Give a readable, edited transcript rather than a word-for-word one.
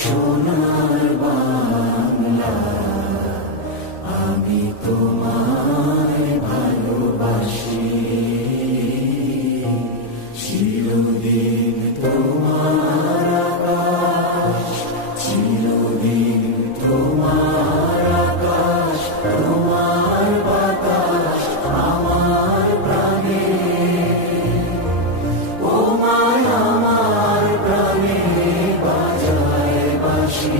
সোনার বাংলা, আমি তোমায় ভালোবাসি। চিরদিন তোমার আকাশ, চিরদিন তোমার আকাশ, তোমার বাতাস আমার প্রাণে। ও মায় আমার প্রাণে বাজায় বাঁশি।